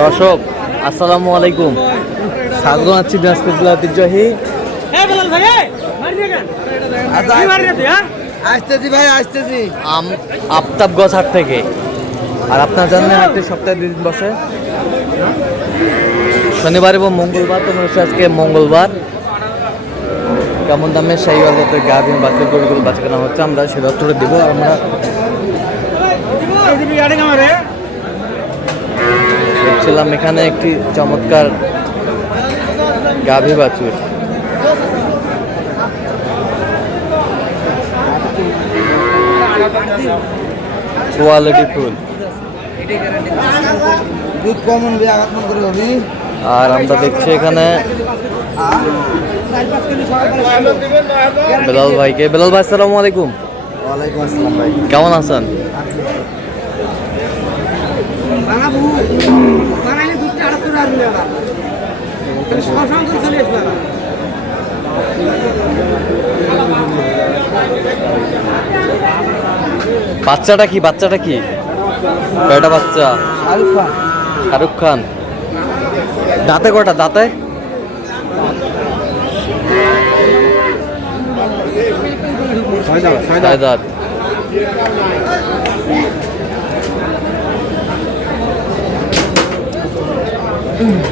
দর্শক আসসালামু আলাইকুম, স্বাগত জানাচ্ছি দিনাজপুর জেলা ঐতিহ্যবাহী আফতাবগঞ্জ হাট থেকে। আর আপনার জানেন হাটটি সপ্তাহে 2 দিন বসে, শনিবার এবং মঙ্গলবার। তো আজকে মঙ্গলবার। কেমন দামে সেই বাজারে গাভী বাছুর গরুগুলো বাছা কেনা হচ্ছে আমরা সে তথ্যটা দেবো। আমরা দেখছিলাম এখানে একটি চমৎকার গাভী বাছুর, কোয়ালিটি ফুল। আর আমরা দেখছি এখানে বেলাল ভাইকে। বেলাল ভাই আসসালামু আলাইকুম। ওয়ালাইকুম আসসালাম ভাই, কেমন আছেন? বাচ্চাটা কি? বাচ্চাটা কি? কয়টা বাচ্চা? শাহরুখ খান। দাঁতে কয়টা? দাঁতে ছয় দাঁত।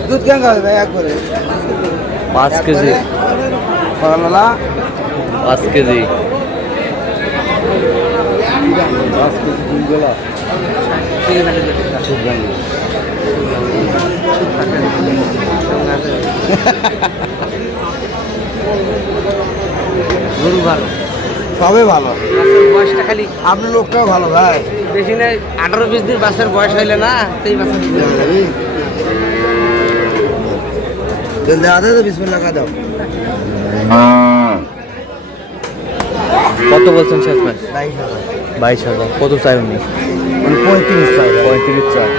দুধ কেন খাবে ভাই? একবারে 5 কেজি। 5 কেজি। গরু ভালো, সবে ভালো। বয়সটা খালি আপনার লোকটাও ভালো ভাই, বেশি নাই। 18-20 দিন বাচ্চার বয়স হইলে না সেই বাচ্চা বিসমিল্লাহ দাও। কত বলছেন শেষমেশ? 22,000। কত চাই উনি? 35 চাই। 35 চাই।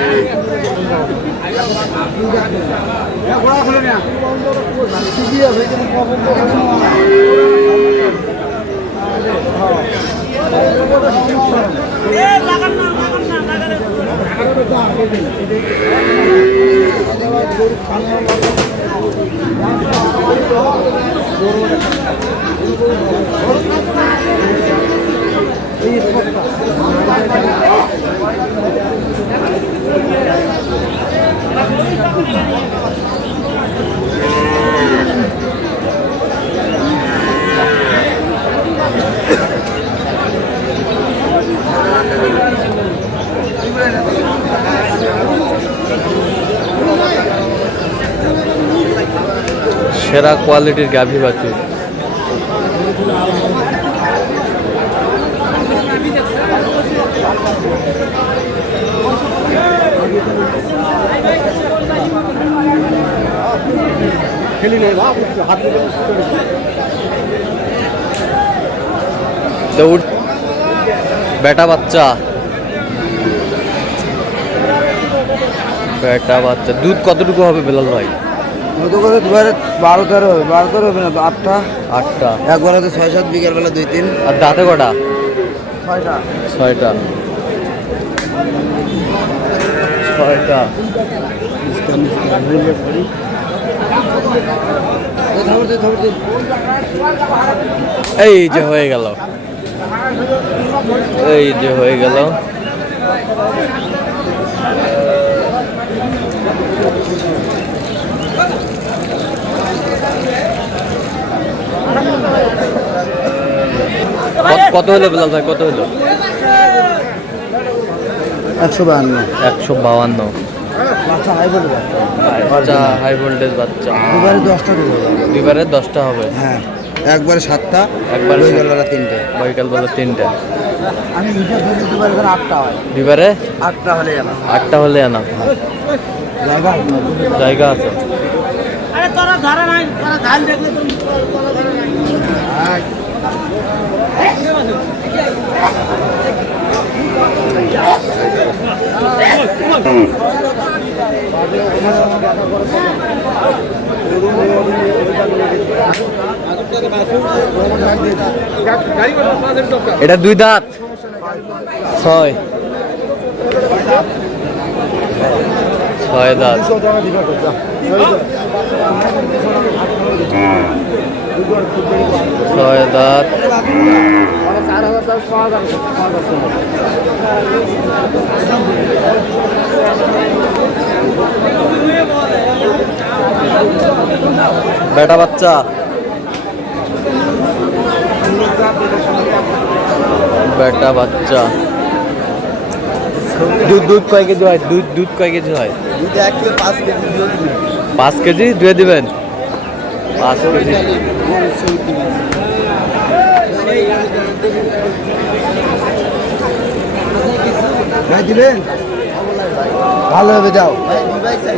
সেরা কোয়ালিটির গাভী বাছুর। বেটা বাচ্চা, বেটা বাচ্চা। দুধ কতটুকু হবে বেলাল ভাই? 12-13 হবে। 12-13 হবে না, 8টা। একবারে তো 6-7, বিকেল বেলা 2-3। আর দাঁতে কটা? 6টা। 6টা। এই যে হয়ে গেল, এই যে হয়ে গেল। কত হলো বেলাল ভাই? কত হলো? 152। 152। বাচ্চা হাই ভোল্টেজ। বাচ্চা হাই ভোল্টেজ বাচ্চা। দুবারে 10টা হবে। হ্যাঁ, একবারে 7টা। একবারে বিকেল বেলা 3টে। বিকেল বেলা 3টে। আমি নিজে ধরে দুবারে 8টা হয়। দুবারে 8টা হলে জানা। 8টা হলে আনা। জায়গা আছে। আরে তোরা ধরে নাই, তোরা ধান দেখলে তো এটা 2 দাঁত 6 ছয় দাঁত। ছয় দাঁত। বেটা বাচ্চা। বেটা বাচ্চা। দুধ কয় কেজি হয়? দুধ কয় কেজি হয়? 5 কেজি দুয়ে দিবেন। 5 কেজি। দিবেন ভালো হবে যাও।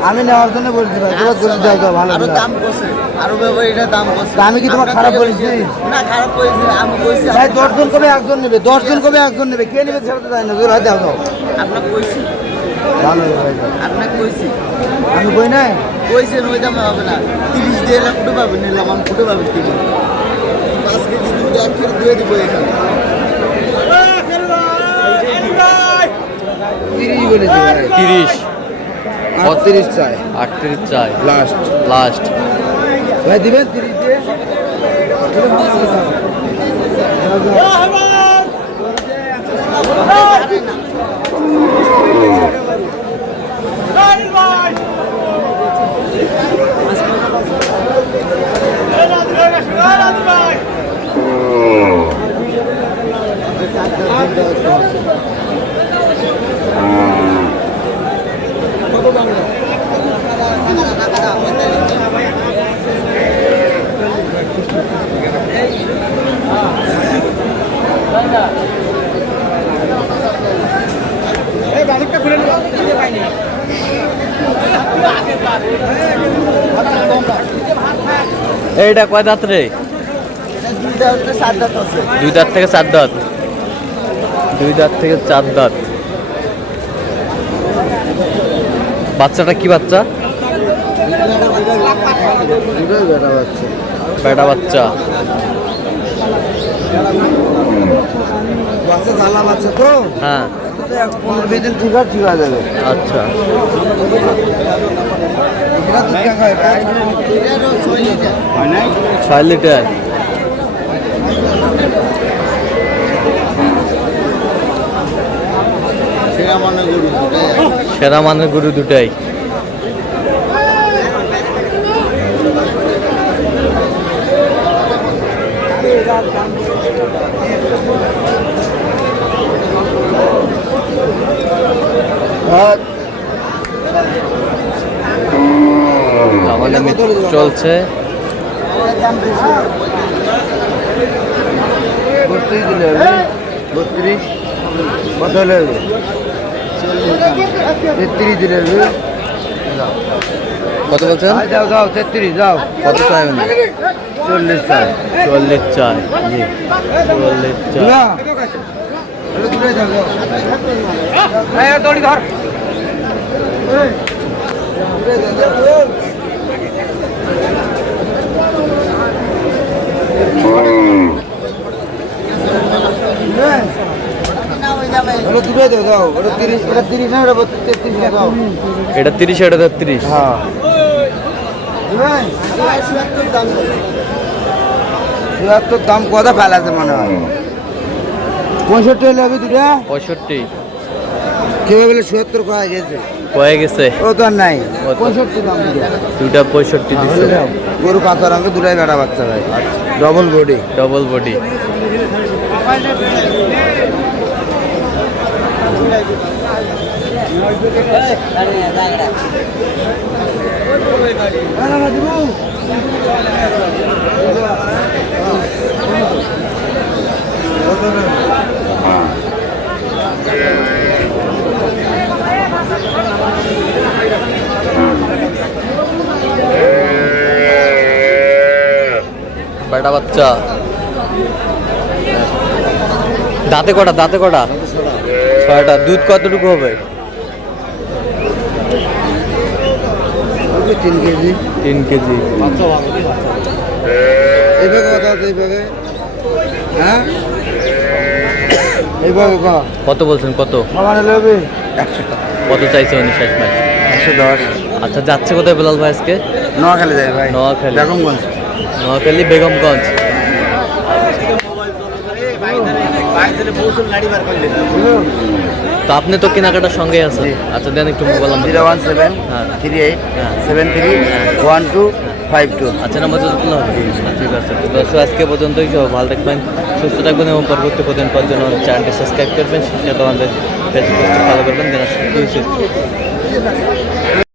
আমি নেওয়ার জন্য বলছি ভাই, তোমার দুধ দাও দাও ভালো হবে। দাম কইছে আরো ব্যাপারে এটা দাম কইছে। আমি কি তোমার খারাপ বলেছি? না খারাপ কইছি আমি কইছি ভাই 10 জন কবে একজন নেবে, 10 জন কবে একজন নেবে, কে নেবে সেটা তো জানি না। জোর দাও দাও আপনাকে কইছি ভালো হবে ভাই। আপনাকে কইছি আমি কই নাই কইছেন ওই দামে হবে না। 30 দিয়ে এলে ফুটে পাবেন, নিলাম আমি ফুটে পাবেন 30। 5 কেজি দুধ 1 কেজি দিয়ে দিব এখানে। 30 বলেছি ভাই। 30। 38 চাই, 38 চাই লাস্ট লাস্ট। ভাই দিবেন 30 দিয়ে। এইটা কয় দাঁত রে? 2 দাঁত 7 দাঁত আছে। 2 দাঁত থেকে 4 দাঁত। 2 দাঁত থেকে 4 দাঁত। বাচ্চাটা কি বাচ্চা? দুটোই বেটা বাচ্চা। বেটা বাচ্চা। বাচ্চা জ্বালা বাচ্চা তো, হ্যাঁ 15-20 দিন ঠিক আছে, ঠিক হয়ে যাবে। আচ্ছা। এটা দুধ কেন খায় ভাই? এটারও 6 লিটার। 6 লিটার। সেরা মনে গরু দুটাই। সেরা মানের গরু দুটাই। আমাদের চলছে। 32 দিলে হবে। 32 কত হলে হবে? 33 দিলে হবে। কত বলছেন? যাও যাও 33 যাও। কত চাইবেন? 40 চাই। 40 চাই। জি 40 চাই। না হলো দূরে যাও যাও। এই দড়ি ধর। এই দূরে যাও যাও। হলো দূরে যাও যাও। ওটা 30, এটা 30 না, এটা 33 না যাও। এটা 30, এটা 33। হ্যাঁ তো দাম কথা ফেলাছে মনে হয়। 65 হলে হবে দুটা। 65 কেউ বলে 76 কয়া গেছে, হয়ে গেছে। ও তো আর নাই। ও তো- 65 দাম দুটা। দুটা 65 দিচ্ছে। গরু কাঁচা রঙে দুটাই বেটা বাচ্চা ভাই, ডবল বডি। Double body. বেটা বাচ্চা। দাঁতে কটা? দাঁতে কটা? 6টা। দুধ কতটুকু হবে? 3 কেজি। 3 কেজি। এইভাবে কথা আছে, এইভাবে হ্যাঁ এইভাবে কত বলছেন? কত সমান হলে হবে। কত চাইছে উনি শেষ ম্যাচ? 110। আচ্ছা, যাচ্ছে কোথায় বেলাল ভাই আজকে? নোয়াখালী যাই ভাই, নোয়াখালী। বেগমগঞ্জ। নোয়াখালী বেগমগঞ্জ। তো আপনি তো কেনাকাটার সঙ্গে আছেন। আচ্ছা, দেন একটু মোবাইল নাম্বার। 01738731252। আচ্ছা, নাম্বার তো তুলতে হবে। ঠিক আছে, দর্শক আজকে পর্যন্তই। সব ভালো থাকবেন, সুস্থ থাকবেন এবং পরবর্তী প্রতিদিন পাওয়ার জন্য চ্যানেলটি সাবস্ক্রাইব করবেন, সেটা আমাদের ফেসবুক ফলো করবেন। দেন